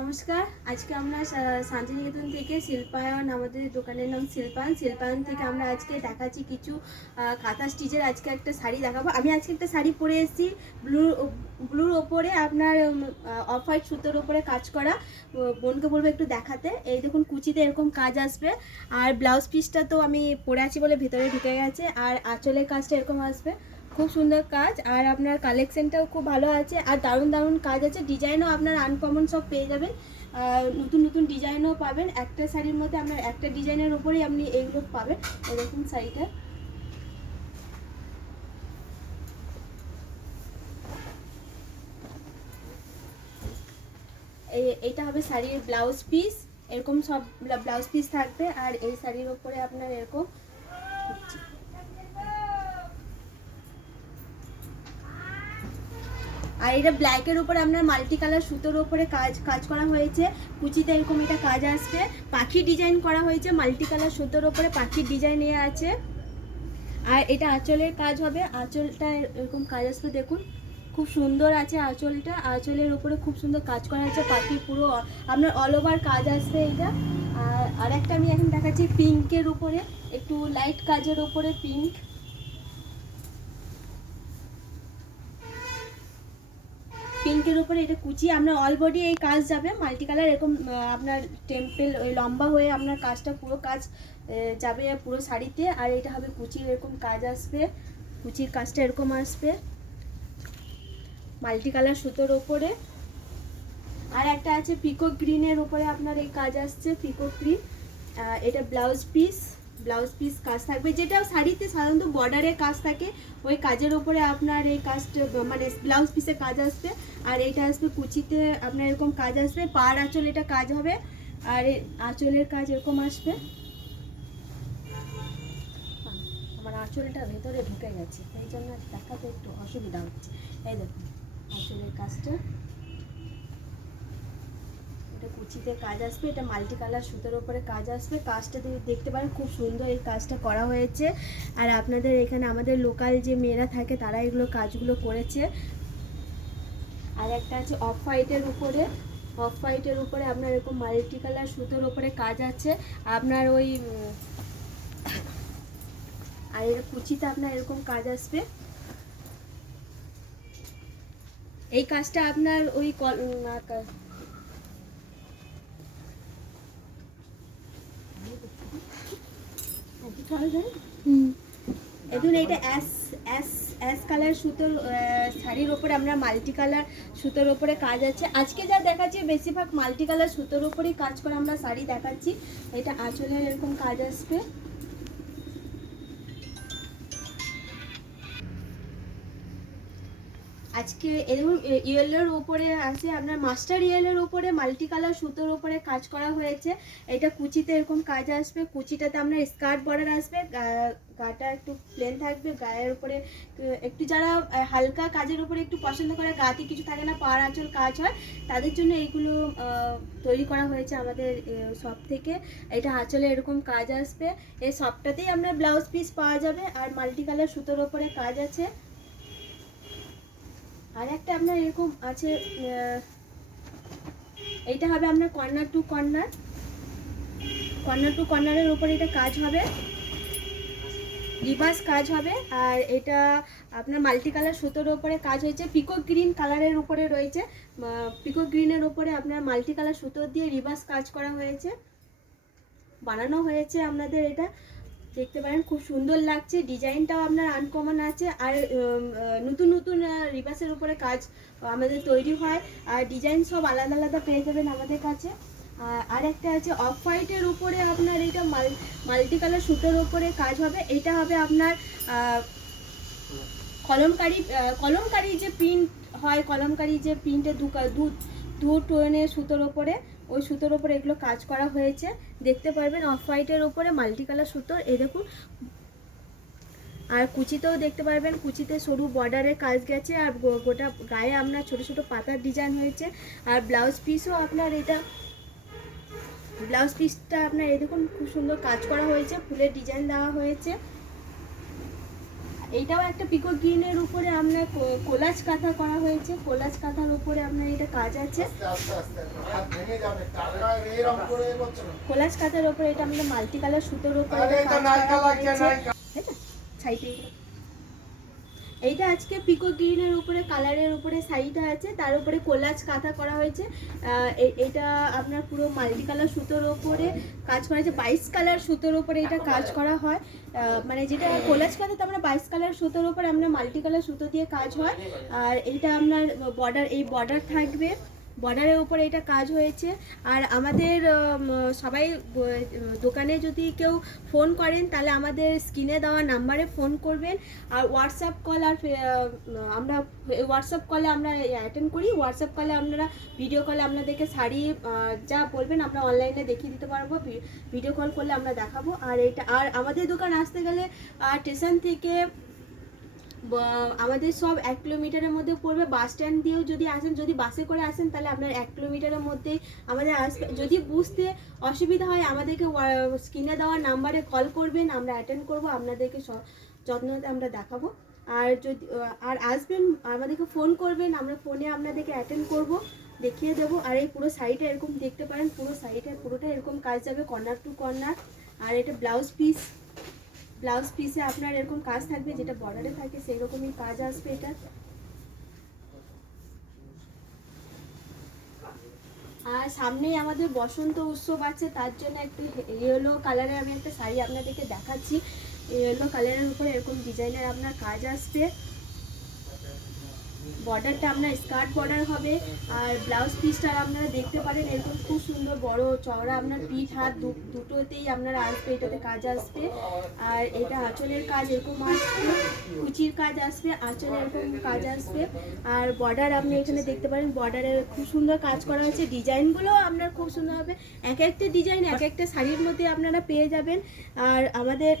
নমস্কার। আজকে আমরা শান্তিনিকেতন থেকে শিল্পায়ন, আমাদের দোকানের নাম শিল্পায়ন থেকে আমরা আজকে দেখাচ্ছি কিছু কাঁথা স্টিচের আজকে একটা শাড়ি দেখাবো। আমি আজকে একটা শাড়ি পরে এসেছি ব্লুর ওপরে আপনার অফ হোয়াইট সুতোর ওপরে কাজ করা। বোনকে বলবো একটু দেখাতে। এই দেখুন কুচিতে এরকম কাজ আসবে, আর ব্লাউজ পিসটা তো আমি পরে আছি বলে ভিতরে ঢুকে গেছে, আর আঁচলের কাজটা এরকম আসবে। খুব সুন্দর কাজ, আর আপনার কালেকশনটাও খুব ভালো আছে, আর দারুণ দারুণ কাজ আছে। ডিজাইনও আপনার আনকমন সব পেয়ে যাবেন, নতুন নতুন ডিজাইনও পাবেন। একটা শাড়ির মধ্যে আপনার একটা ডিজাইনের উপরেই আপনি এইগুলো পাবেন। এরকম শাড়িটা এইটা হবে শাড়ির ব্লাউজ পিস। এরকম সব ব্লাউজ পিস থাকবে, আর এই শাড়ির ওপরে আপনার এরকম আর এটা ব্ল্যাকের উপরে আপনার মাল্টি কালার সুতোর উপরে কাজ করা হয়েছে। কুচিতে এরকম এটা কাজ আসবে, পাখির ডিজাইন করা হয়েছে, মাল্টি কালার সুতোর উপরে পাখির ডিজাইন নিয়ে আছে। আর এটা আঁচলের কাজ হবে, আঁচলটা এরকম কাজ আসবে। দেখুন খুব সুন্দর আছে আঁচলটা, আঁচলের উপরে খুব সুন্দর কাজ করা আছে, পাখির পুরো আপনার অল ওভার কাজ আসবে এটা। আর একটা আমি এখন দেখাচ্ছি পিঙ্কের উপরে, একটু লাইট কাজের উপরে পিঙ্ক। পিঙ্কের উপরে এটা কুচি, আপনার অল বডি এই কাজ যাবে মাল্টি কালার এরকম। আপনার টেম্পেল ওই লম্বা হয়ে আপনার কাজটা পুরো কাজ যাবে পুরো শাড়িতে। আর এটা হবে কুচির এরকম কাজ আসবে, কুচির কাজটা এরকম আসবে মাল্টি কালার সুতোর ওপরে। আর একটা আছে পিকক গ্রিনের উপরে আপনার এই কাজ আসছে, পিকক গ্রিন। এটা ব্লাউজ পিস কাজ থাকবে, যেটা শাড়িতে সাধারণত বর্ডারে কাজ থাকে, ওই কাজের ওপরে আপনার এই কাজটা মানে ব্লাউজ পিসে কাজ আসবে। আর এটা আসবে কুচিতে আপনার এরকম কাজ আসবে, পাড় আঁচল এটা কাজ হবে, আর আঁচলের কাজ এরকম আসবে। আমার আঁচলটা ভেতরে ঢুকে গেছে, এই জন্য দেখাতে একটু অসুবিধা হচ্ছে। এই দেখুন আঁচলের কাজটা, এটা কুচিতে কাজ আসবে, এটা মাল্টি কালার সুতোর উপরে কাজ আসবে। কাজটা দেখতে পারেন খুব সুন্দর এই কাজটা করা হয়েছে। আর আপনাদের এখানে আমাদের লোকাল যে মেয়েরা থাকে তারা এগুলো কাজগুলো করেছে। আর একটা আছে অফ হোয়াইটের উপরে আপনার এরকম মাল্টি কালার সুতোর উপরে কাজ আছে আপনার ওই আর এর কুচিতে আপনার এরকম কাজ আসবে। এই কাজটা আপনার ওই দেখুন এটা অ্যাশ কালার সুতোর শাড়ির ওপরে আমরা মাল্টি কালার সুতোর ওপরে কাজ আছে। আজকে যা দেখাচ্ছি বেশিরভাগ মাল্টি কালার সুতোর ওপরেই কাজ করে আমরা শাড়ি দেখাচ্ছি। এটা আঁচলের এরকম কাজ আসবে। আজকে এরকম ইয়েলোর উপরে আছে আপনার মাস্টার ইয়েলোর উপরে মাল্টি কালার সুতোর উপরে কাজ করা হয়েছে। এটা কুচিতে এরকম কাজ আসবে, কুচিটাতে আপনার স্কার্ট বর্ডার আসবে, গাটা একটু প্লেন থাকবে, গায়ের উপরে একটু যারা হালকা কাজের উপরে একটু পছন্দ করে, গাতে কিছু থাকে না, পাড় আঁচল কাজ হয়, তাদের জন্য এইগুলো তৈরি করা হয়েছে আমাদের শপ থেকে। এটা আঁচলে এরকম কাজ আসবে, এই শপটাতেই আপনার ব্লাউজ পিস পাওয়া যাবে, আর মাল্টি কালার সুতোর ওপরে কাজ আছে। আর একটা আপনার এরকম আছে, এইটা হবে আপনার কর্নার টু কর্নারের উপরে এটা কাজ হবে, রিভার্স কাজ হবে। আর এটা আপনার মাল্টি কালার সুতোর উপরে কাজ হয়েছে, পিকক গ্রিন কালারের উপরে রয়েছে, পিকক গ্রিনের উপরে আপনার মাল্টি কালার সুতো দিয়ে রিভার্স কাজ করা হয়েছে, বানানো হয়েছে আপনাদের। এটা দেখতে পারেন খুব সুন্দর লাগছে, ডিজাইনটাও আপনার আনকমন আছে। আর নতুন নতুন রিভার্সের উপরে কাজ আমাদের তৈরি হয়, আর ডিজাইন সব আলাদা আলাদা পেয়ে যাবেন আমাদের কাছে। আর একটা আছে অফ হোয়াইটের উপরে আপনার এটা মাল্টি কালার সুতোর উপরে কাজ হবে। এটা হবে আপনার কলমকারি যে প্রিন্ট হয়, কলমকারি যে প্রিন্টের দু টোনের সুতোর ওপরে, ওই সুতোর ওপরে এগুলো কাজ করা হয়েছে। দেখতে পারবেন অফ হোয়াইটের ওপরে মাল্টি কালার সুতোর, এই দেখুন। আর কুচিতেও দেখতে পারবেন, কুচিতে সরু বর্ডারের কাজ গেছে, আর গোটা গায়ে আপনার ছোট ছোট পাতার ডিজাইন হয়েছে। আর ব্লাউজ পিসও আপনার এটা ব্লাউজ পিসটা আপনার এই দেখুন খুব সুন্দর কাজ করা হয়েছে, ফুলের ডিজাইন দেওয়া হয়েছে। এইটাও একটা পিকো গ্রিনের উপরে আপনার কোলাজ কাঁথা করা হয়েছে। কোলাজ কাঁথার উপরে আপনার এটা কাজ আছে। কোলাজ কাঁথার উপরে এটা আমাদের মাল্টি কালার সুতোর উপরে কাজ করা হয়েছে। সাইডে এইটা আজকে পিকো গ্রিনের উপরে কালারের উপরে শাড়িটা আছে, তার উপরে কোলাজ কাঁথা করা হয়েছে। এটা আপনার পুরো মাল্টি কালার সুতোর উপরে কাজ করা হয়েছে। 22 কালার সুতোর উপরে এটা কাজ করা হয়। মানে যেটা কোলাজ কাঁথাতে আমরা 22 কালার সুতোর উপরে আমরা মাল্টি কালার সুতো দিয়ে কাজ হয়। আর এইটা আপনার বর্ডার থাকবে, বর্ডারের উপরে এটা কাজ হয়েছে। আর আমাদের সবাই দোকানে যদি কেউ ফোন করেন তাহলে আমাদের স্ক্রিনে দেওয়া নাম্বারে ফোন করবেন। আর হোয়াটসঅ্যাপ কল আর আমরা হোয়াটসঅ্যাপ কলে আমরা অ্যাটেন্ড করি। হোয়াটসঅ্যাপ কলে আপনারা ভিডিও কলে আপনাদেরকে শাড়ি যা বলবেন আমরা অনলাইনে দেখিয়ে দিতে পারবো। ভিডিও কল করলে আমরা দেখাবো। আর আর আমাদের দোকান আসতে গেলে স্টেশন থেকে আমাদের সব 1 কিলোমিটারের মধ্যে পড়বে। বাস স্ট্যান্ড দিয়েও যদি আসেন, যদি বাসে করে আসেন তাহলে আপনার 1 কিলোমিটারের মধ্যেই আমাদের আসবে। যদি বুঝতে অসুবিধা হয় আমাদেরকে স্ক্রিনে দেওয়া নাম্বারে কল করবেন, আমরা অ্যাটেন্ড করব, আপনাদেরকে যত্নতে আমরা দেখাবো। আর যদি আসবেন আমাদেরকে ফোন করবেন, আমরা ফোনে আপনাদেরকে অ্যাটেন্ড করব, দেখিয়ে দেবো। আর এই পুরো শাড়িটা এরকম দেখতে পারেন, পুরো শাড়িটা পুরোটা এরকম কাজ যাবে কর্নার টু কর্নার। আর এটা ব্লাউজ পিসে আপনার এরকম কাজ থাকবে, যেটা বর্ডারে থাকে সেই রকমই কাজ আসবে এটা। আর সামনেই আমাদের বসন্ত উৎসব আছে, তার জন্য একটু ইয়েলো কালারের আমি একটা শাড়ি আপনাদেরকে দেখাচ্ছি। ইয়েলো কালারের উপরে এরকম ডিজাইনের আপনার কাজ আসবে। বর্ডারটা আপনার স্কার্ট বর্ডার হবে। আর ব্লাউজ পিসটা আপনারা দেখতে পারেন এরকম খুব সুন্দর বড় চওড়া আপনার পিঠ হাত দুটোতেই আপনারা আসবে, এটাতে কাজ আসবে। আর এটা আঁচলের কাজ এরকম আসবে, কুচির কাজ আসবে, আঁচলে এরকম কাজ আসবে। আর বর্ডার আপনি এখানে দেখতে পারেন, বর্ডারে খুব সুন্দর কাজ করা হয়েছে। ডিজাইনগুলো আপনার খুব সুন্দর হবে, এক একটা ডিজাইন এক একটা শাড়ির মধ্যে আপনারা পেয়ে যাবেন। আর আমাদের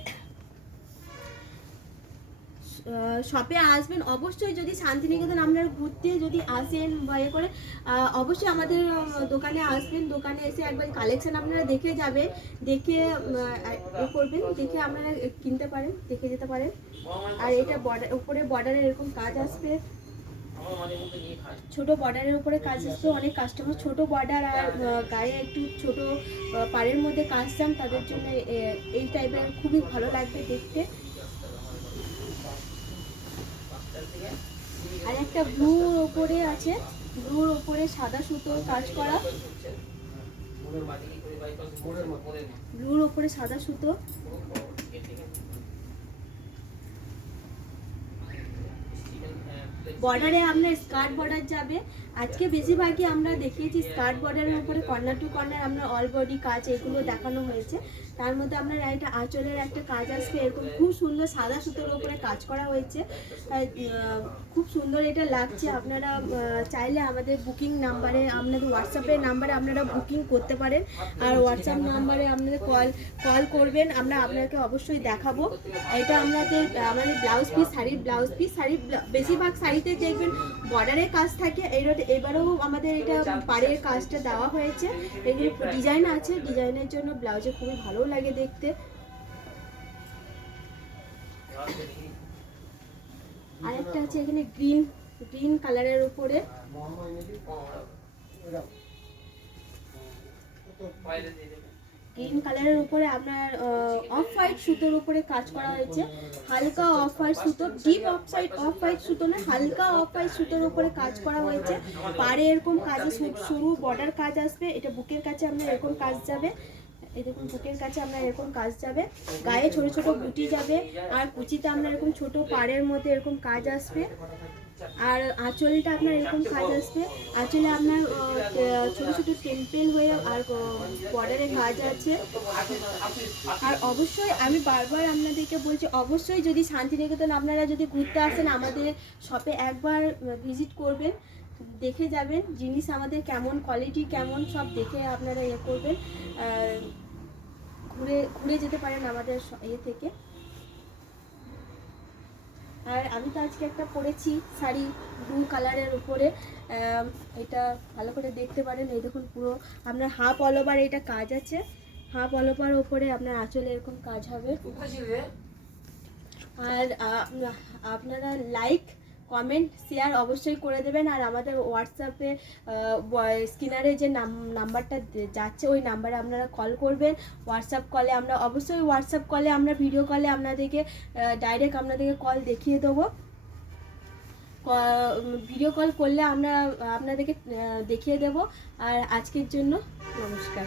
শপে আসবেন অবশ্যই। যদি শান্তিনিকেতন আপনারা ঘুরতে যদি আসেন বা এ করে অবশ্যই আমাদের দোকানে আসবেন। দোকানে এসে একবার কালেকশন আপনারা দেখে যাবেন, দেখে করবেন, দেখে আপনারা কিনতে পারেন, দেখে যেতে পারেন। আর এটা উপরে বর্ডারে এরকম কাজ আসবে, ছোট বর্ডারের উপরে কাজ আসবে। অনেক কাস্টমার ছোট বর্ডার আর গায়ে একটু ছোট পাড়ের মধ্যে কাজ চান, তাদের জন্য এই টাইপের খুবই ভালো লাগবে দেখতে। আর একটা ব্লুর ওপরে আছে, ব্লুর ওপরে সাদা সুতোর কাজ করা, ব্লুর ওপরে সাদা সুতো। বর্ডারে আপনার স্কার্ট বর্ডার যাবে। আজকে বেশিরভাগই আমরা দেখিয়েছি স্কার্ট বর্ডারের উপরে কর্নার টু কর্নার আপনার অল বডি কাজ এগুলো দেখানো হয়েছে। তার মধ্যে আপনার একটা আঁচলের একটা কাজ আসবে, এরকম খুব সুন্দর সাদা সুতোর উপরে কাজ করা হয়েছে, খুব সুন্দর এটা লাগছে। আপনারা চাইলে আমাদের বুকিং নাম্বারে, আপনাদের হোয়াটসঅ্যাপের নাম্বারে আপনারা বুকিং করতে পারেন। আর হোয়াটসঅ্যাপ নাম্বারে আপনাদের কল করবেন, আমরা আপনাকে অবশ্যই দেখাবো। এটা আমাদের ব্লাউজ পিস, শাড়ির বেশিরভাগ শাড়িতে দেখবেন বর্ডারের কাজ থাকে। এবারেও আমাদের এটা পাড়ের কাজটা দেওয়া হয়েছে, এগুলো ডিজাইন আছে, ডিজাইনের জন্য ব্লাউজে খুবই ভালো লাগে দেখতে। আরেকটা আছে এখানে গ্রিন কালারের উপরে, গ্রিন কালারের উপরে আপনার অফ হোয়াইট সুতোর উপরে কাজ করা হয়েছে। হালকা অফ হোয়াইট সুতো, ডিপ অফ হোয়াইট সুতো না, হালকা অফ হোয়াইট সুতোর উপরে কাজ করা হয়েছে। পাড়ে এরকম কাজে সরু বর্ডার কাজ আসবে। এটা বুকের কাছে আপনার এরকম কাজ যাবে, এই দেখুন বুকের কাছে আপনার এরকম কাজ যাবে, গায়ে ছোট ছোট বুটি যাবে। আর কুচিতে আপনার এরকম ছোট পাড়ের মধ্যে এরকম কাজ আসবে। আর আঁচলটা আপনার এরকম কাজ আসবে, আঁচলে আপনার ছোট ছোট টেম্পেল হয়ে আর বর্ডারে কাজ আছে। আর অবশ্যই আমি বারবার আপনাদেরকে বলছি, অবশ্যই যদি শান্তিনিকেতন আপনারা যদি ঘুরতে আসেন আমাদের শপে একবার ভিজিট করবেন, দেখে যাবেন জিনিস আমাদের কেমন কোয়ালিটি কেমন সব দেখে আপনারা ইয়ে করবেন, ঘুরে যেতে পারেন আমাদের ইয়ে থেকে। আর আমি তো আজকে একটা পরেছি শাড়ি ব্লু কালারের উপরে, এটা ভালো করে দেখতে পারেন। এই দেখুন পুরো আপনার হাফ অল ওভার এটা কাজ আছে, হাফ অল ওভার উপরে আপনার আঁচলে এরকম কাজ হবে। আর আপনারা লাইক কমেন্ট শেয়ার অবশ্যই করে দেবেন। আর আমাদের হোয়াটসঅ্যাপে স্ক্রিনারে যে নাম্বারটা যাচ্ছে ওই নাম্বারে আপনারা কল করবেন। হোয়াটসঅ্যাপ কলে আমরা অবশ্যই হোয়াটসঅ্যাপ কলে আমরা ভিডিও কলে আপনাদেরকে ডাইরেক্ট আপনাদেরকে কল দেখিয়ে দেবো। ভিডিও কল করলে আমরা আপনাদেরকে দেখিয়ে দেব। আর আজকের জন্য নমস্কার।